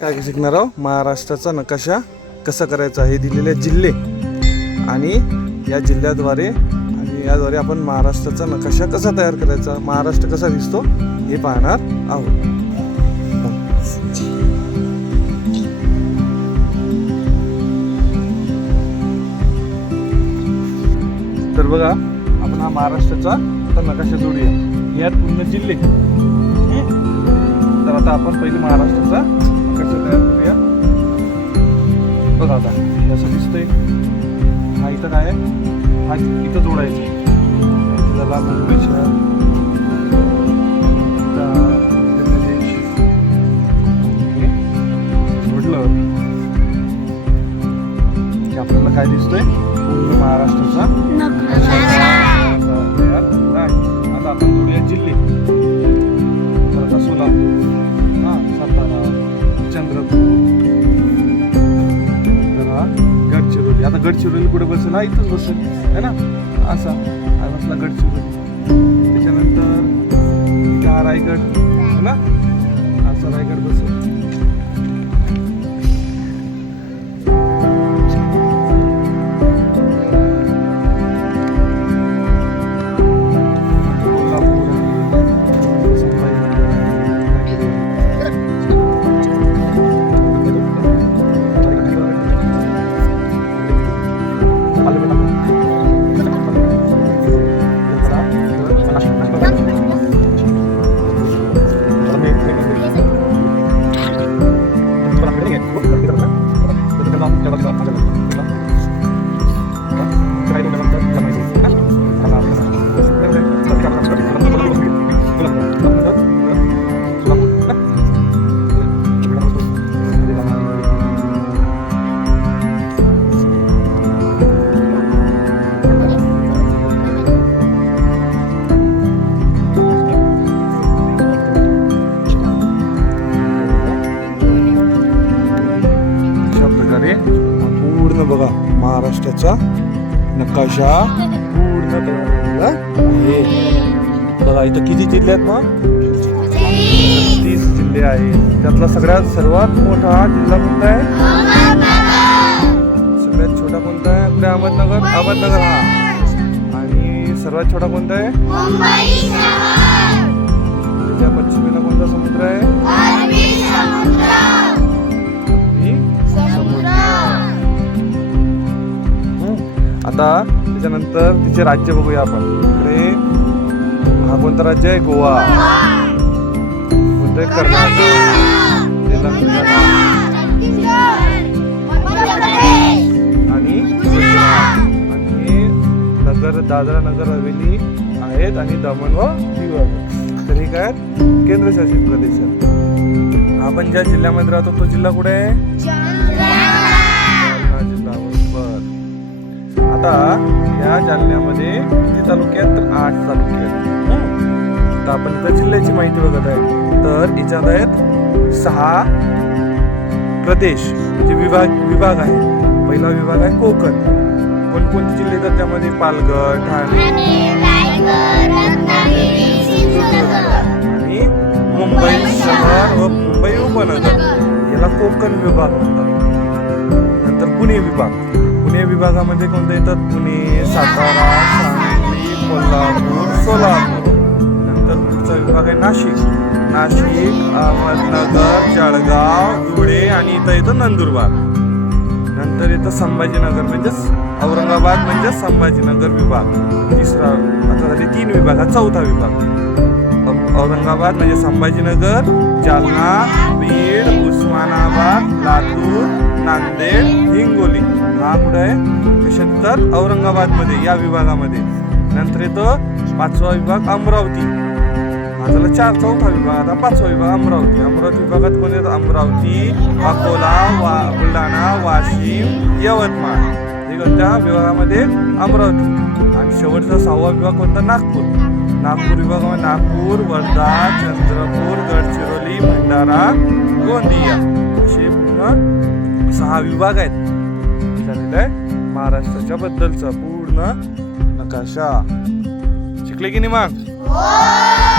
काय शिकणार आहोत महाराष्ट्राचा नकाशा कसा करायचा हे दिलेले जिल्हे. आणि या जिल्ह्याद्वारे आणि याद्वारे आपण महाराष्ट्राचा नकाशा कसा तयार करायचा महाराष्ट्र कसा दिसतो हे पाहणार आहोत. तर बघा आपण हा महाराष्ट्राचा आता नकाशा जोडूया. यात पूर्ण जिल्हे. तर आता आपण पहिले महाराष्ट्राचा बघा आता हे असं दिसतंय हा इथं काय? हा इथं जोडायचा झाला मुंबई शहर? जोडलं की आपल्याला काय दिसतंय पूर्ण महाराष्ट्राचा. आता आपण जोडूया जिल्हे गडचिरोली कुठे बसेल हा इथंच बसेल है ना? असा हा बसला गडचिरोली. त्याच्यानंतर हा रायगड है ना? असा रायगड बसेल. महाराष्ट्राचा नकाशा. पूर्ण तयार आहे बघा इथं किती जिल्हे आहेत मग तीस जिल्हे आहेत. त्यातला सगळ्यात सर्वात मोठा जिल्हा कोणता आहे? सगळ्यात छोटा कोणता आहे? आपल्या अहमदनगर? अहमदनगर हा. आणि सर्वात छोटा कोणता आहे? त्याच्या पश्चिमेला कोणता समुद्र आहे? आता त्याच्यानंतर तिचे राज्य बघूया आपण. इकडे हा कोणतं राज्य आहे? गोवा. कोणतं कर्नाटक तेलंगणा आणि आणि नगर दादरा नगर हवेली आहेत आणि दमण व दीव तर हे काय? केंद्रशासित प्रदेश. आपण ज्या जिल्ह्यामध्ये राहतो तो जिल्हा कुठे आहे? आता या जालन्यामध्ये किती तालुके आहेत तर आठ तालुके आहेत. तर आपण इथं जिल्ह्याची माहिती बघत आहे. तर याच्यात आहेत सहा प्रदेश म्हणजे विभाग विभाग आहे पहिला विभाग आहे कोकण. कोणकोणते जिल्हे येतात त्यामध्ये? पालघर ठाणे आणि मुंबई शहर व मुंबई उपनगर. याला कोकण विभाग म्हणतात. पुणे विभाग. पुणे विभागामध्ये कोणते येतात? पुणे सातारा सांगली कोल्हापूर सोलापूर. नंतर पुढचा विभाग आहे नाशिक. नाशिक अहमदनगर जळगाव धुळे आणि इथं येतं नंदुरबार. नंतर येतं संभाजीनगर म्हणजेच औरंगाबाद म्हणजे संभाजीनगर विभाग. तिसरा आता झाले तीन विभाग. हा चौथा विभाग. औरंगाबाद म्हणजे संभाजीनगर जालना बीड उस्मानाबाद लातूर नांदेड हिंगोली हा पुढे आहे कशात तर औरंगाबादमध्ये या विभागामध्ये. नंतर येतो पाचवा विभाग अमरावती. हा झाला चार चौथा विभाग आता पाचवा विभाग अमरावती. अमरावती विभागात कोण येतं? अमरावती अकोला वा बुलढाणा वाशिम यवतमाळ. हे कोणत्या विभागामध्ये? अमरावती. आणि शेवटचा सहावा विभाग कोणता? नागपूर. नागपूर विभागामध्ये नागपूर वर्धा चंद्रपूर गडचिरोली भंडारा गोंदिया. असे पूर्ण सहा विभाग आहेत. झालेला आहे. महाराष्ट्राच्या बद्दलचा पूर्ण नकाशा. शिकले की नाही मग? हो!